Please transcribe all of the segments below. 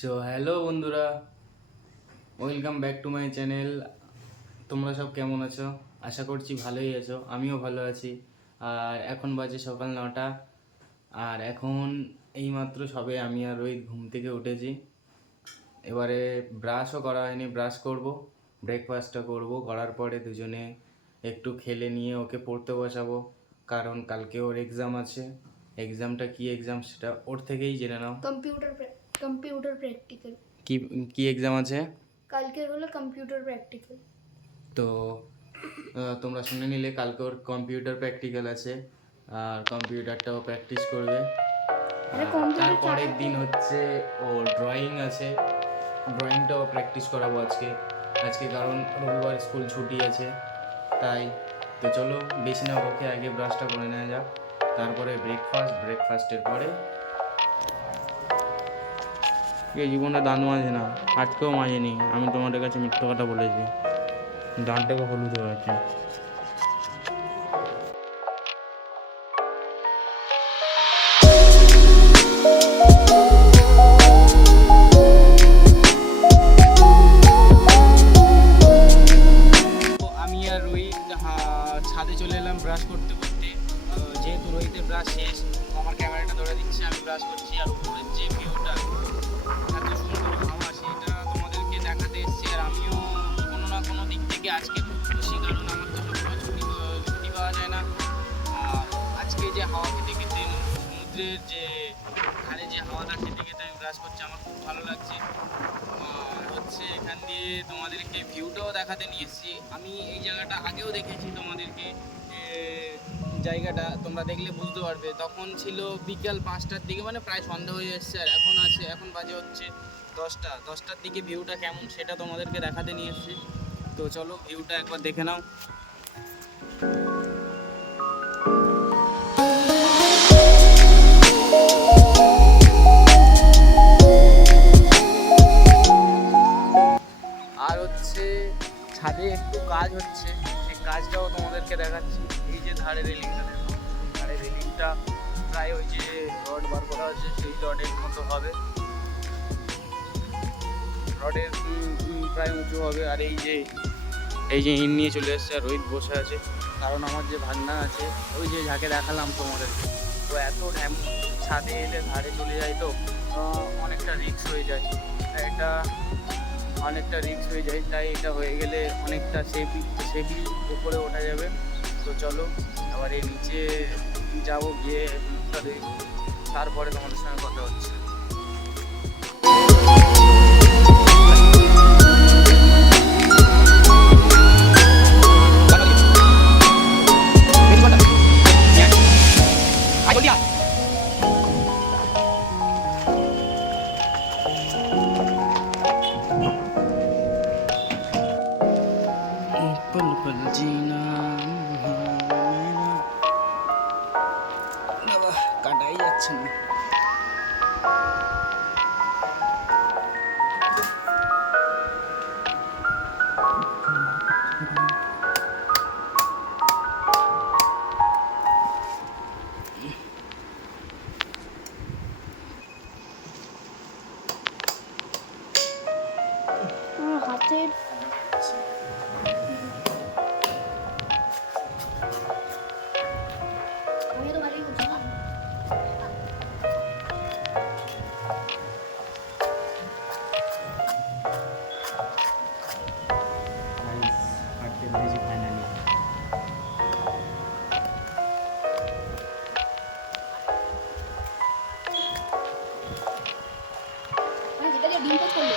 So hello বন্ধুরা, welcome back to my channel. তোমরা সব কেমন আছো? আশা করছি ভালোই আছো, আমিও ভালো আছি। আর এখন বাজে সকাল 9টা। আর এখন এইমাত্র সবে আমি আর রোহিত ঘুম থেকে উঠেছি। এবারে ব্রাশও করা হয়নি, ব্রাশ করব, ব্রেকফাস্টটা করব, করার পরে দুজনে একটু খেলে নিয়ে ওকে পড়তে বসাবো, কারণ কালকে ওর এক্সাম আছে। এক্সামটা কি এক্সাম সেটা ওর থেকেই জেনে নাও। Computer practical. কি কি এক্সাম আছে? কালকের হলো কম্পিউটার প্র্যাকটিক্যাল। তো তোমরা শুনে নিলে কালকে ওর কম্পিউটার প্র্যাকটিক্যাল আছে, আর কম্পিউটারটাও প্র্যাকটিস করবে। তারপরের দিন হচ্ছে ওর ড্রয়িং আছে, ড্রয়িংটাও প্র্যাকটিস করাবো আজকে কারণ রবিবার স্কুল ছুটি আছে তাই। তো চলো বেশি না ওকে আগে ব্রাশটা করে নেওয়া যাক, তারপরে ব্রেকফাস্টের পরে এই জীবনে দাঁত মাজে না, আজকেও মাজেনি। আমি তোমাদের কাছে মিথ্যে কথা বলেছি, দাঁতটাকে হলুদ হয়ে আছে। আমি আর রোহিত ছাদে চলে এলাম ব্রাশ করতে করতে। যেহেতু রোহিতের ব্রাশ শেষ, আমার ক্যামেরাটা ধরে দিচ্ছে, আমি ব্রাশ করছি। আর উপরের যে ভিউটা, এত সুন্দর হাওয়া, সেটা তোমাদেরকে দেখাতে এসেছি। আর আমিও কোনো না কোনো দিক থেকে আজকে খুব খুশি, কারণ আমার তো সবসময় ছুটি পাওয়া যায় না। আর আজকে যে হাওয়া খেতে খেতে, সমুদ্রের যে ধারে যে হাওয়াটা খেতে খেতে আমি ব্রাশ করছি, আমার খুব ভালো লাগছে। আর হচ্ছে এখান দিয়ে তোমাদেরকে ভিউটাও দেখাতে নিয়ে এসেছি। আমি এই জায়গাটা আগেও দেখেছি তোমাদেরকে, জায়গাটা তোমরা দেখলে বুঝতে পারবে। তখন ছিল বিকাল 5টার দিকে, মানে প্রায় সন্ধ্যা হয়ে এসছে। আর এখন বাজে হচ্ছে 10টার দিকে। ভিউটা কেমন সেটা তোমাদেরকে দেখাতে নিয়ে এসেছি। তো চলো ভিউটা একবার দেখে নাও। আর হচ্ছে ছাদে একটু কাজ হচ্ছে, সেই কাজটাও তোমাদেরকে দেখাচ্ছি। এই যে ধারে রেলিংটা দেখো, ধারে রেলিংটা প্রায় ওই যে রড বার করা আছে সেই রডের মতো হবে, রডের প্রায় উঁচু হবে। আর এই যে ইট নিয়ে চলে এসছে, আর রোহিত বসে আছে, কারণ আমার যে ভাগনা আছে, ওই যে যাকে দেখালাম তোমাদেরকে, তো এত ছাদে এলে ধারে চলে যায়, তো অনেকটা রিস্ক হয়ে যায়। তাই এটা হয়ে গেলে অনেকটা সেফলি উপরে ওঠা যাবে। তো চলো আবার এই নিচে যাবো, গিয়ে মুখটা দেখবো, তারপরে তোমাদের সঙ্গে কথা হচ্ছে। पल पल जीना বাবা, কাটাই যাচ্ছে না। হাতের আমি তো ভালোই বুঝি না। আমি যেটা দিয়ে ডিম পোচ করলো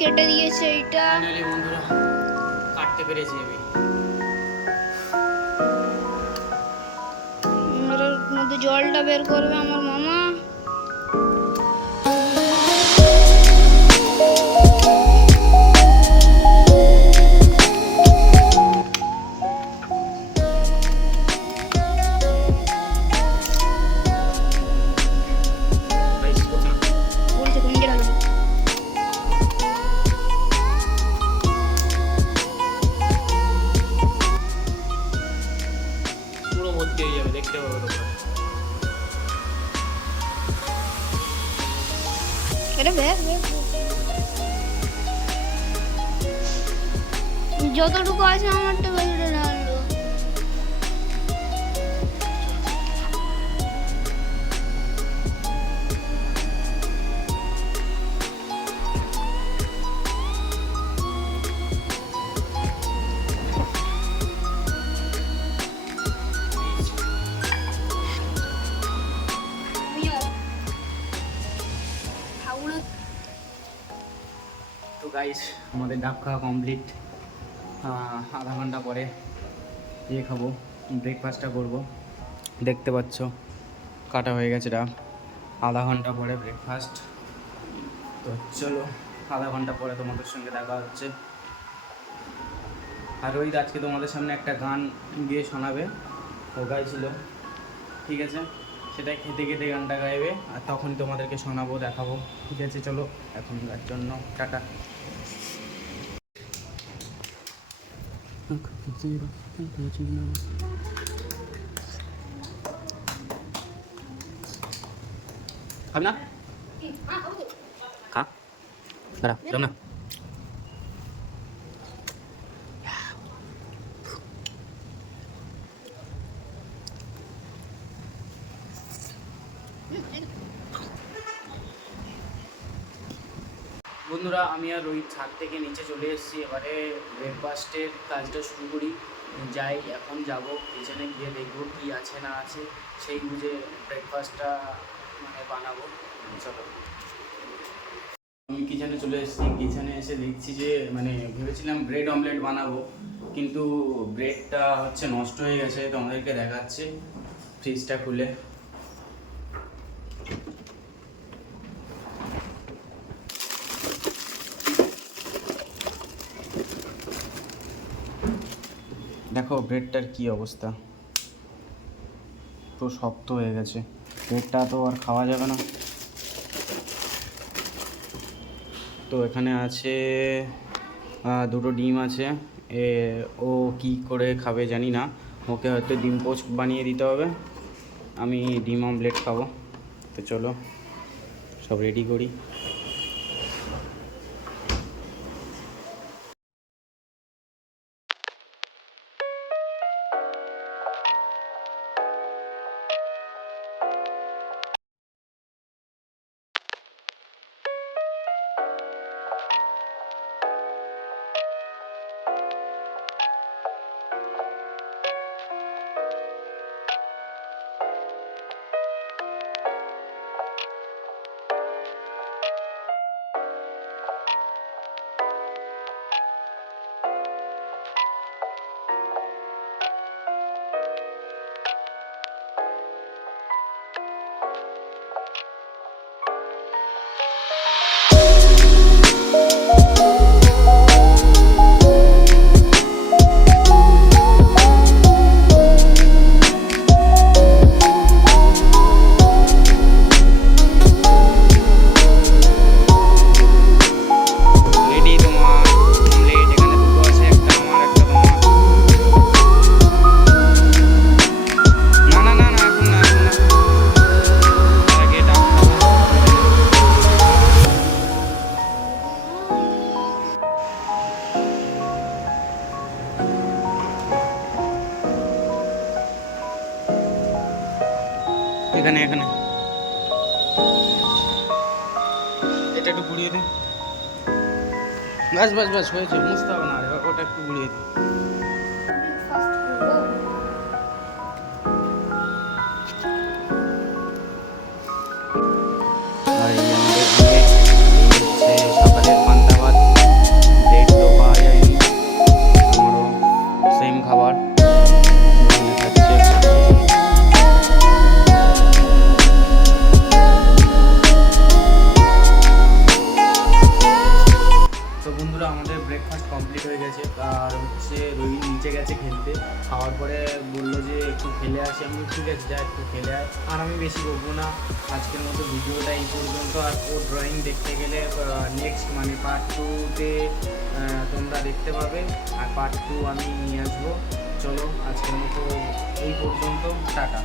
কেটে দিয়েছে এইটা। ফাইনালি বন্ধুরা কাটতে পেরেছি আমি। এর মধ্যে জলটা বের করবে আমার মামা। গাইস করছে না। বলছে তুমি কেটে দেবে। পুরো ভর্তি হয়ে যাবে, দেখতে পাবো তোমরা। এটা বের বের। যতটুকু আছে আমারটা বের আনলো। তো গাইস আমাদের ডাব খাওয়া কমপ্লিট। আধা ঘন্টা পরে ইয়ে খাবো, ব্রেকফাস্টটা করবো। দেখতে পাচ্ছ কাটা হয়ে গেছে ডাব। আধা ঘন্টা পরে ব্রেকফাস্ট। তো চলো আধা ঘন্টা পরে তোমাদের সঙ্গে দেখা হচ্ছে। আর রোহিত আজকে তোমাদের সামনে একটা গান গিয়ে শোনাবে, ও গাইছিল, ঠিক আছে? সেটা খেতে খেতে গানটা গাইবে, আর তখনই তোমাদেরকে শোনাবো, দেখাবো, ঠিক আছে? চলো এখনকার জন্য টাটা। খাবি না? খা, দাঁড়া দাও না। বন্ধুরা আমি আর রোহিত ছাদ থেকে নিচে চলে এসেছি। এবারে ব্রেকফাস্টের কাজটা শুরু করি। যাই, এখন যাব কিচেনে, গিয়ে দেখবো কী আছে না আছে, সেই বুঝে ব্রেকফাস্টটা মানে বানাবো। চলো, আমি কিচেনে চলে এসেছি। কিচেনে এসে দেখছি যে মানে ভেবেছিলাম ব্রেড অমলেট বানাবো, কিন্তু ব্রেডটা হচ্ছে নষ্ট হয়ে গেছে। তোমাদেরকে দেখাচ্ছি ফ্রিজটা খুলে। দেখো ব্রেডটার কি অবস্থা, পুরো শক্ত হয়ে গেছে। ব্রেডটা তো আর খাওয়া যাবে না। তো এখানে আছে দুটো ডিম আছে। ও কি করে খাবে জানি না, ওকে হয়তো ডিম পোস্ট বানিয়ে দিতে হবে। আমি ডিম অমলেট খাবো। তো চলো সব রেডি করি। এখানে এখানে এটা একটু ঘুরিয়ে দিন। বাস বাস বাস, হয়েছে, মুছতে হবে না। আরে ওটা একটু ঘুরিয়ে দিন। আর এই আমাদের সকালের পান্তা ভাত। দিতে। খাওয়ার পরে বললো যে একটু খেলে আসি, আমি বললাম, ঠিক আছে যা একটু খেলে আয়। আর আমি বেশি করবো না, আজকের মতো ভিডিওটা এই পর্যন্ত। আর ও ড্রয়িং দেখতে গেলে নেক্সট মানে পার্ট 2-তে তোমরা দেখতে পাবে, আর পার্ট 2 আমি নিয়ে আসবো। চলো আজকের মতো এই পর্যন্ত, টাটা।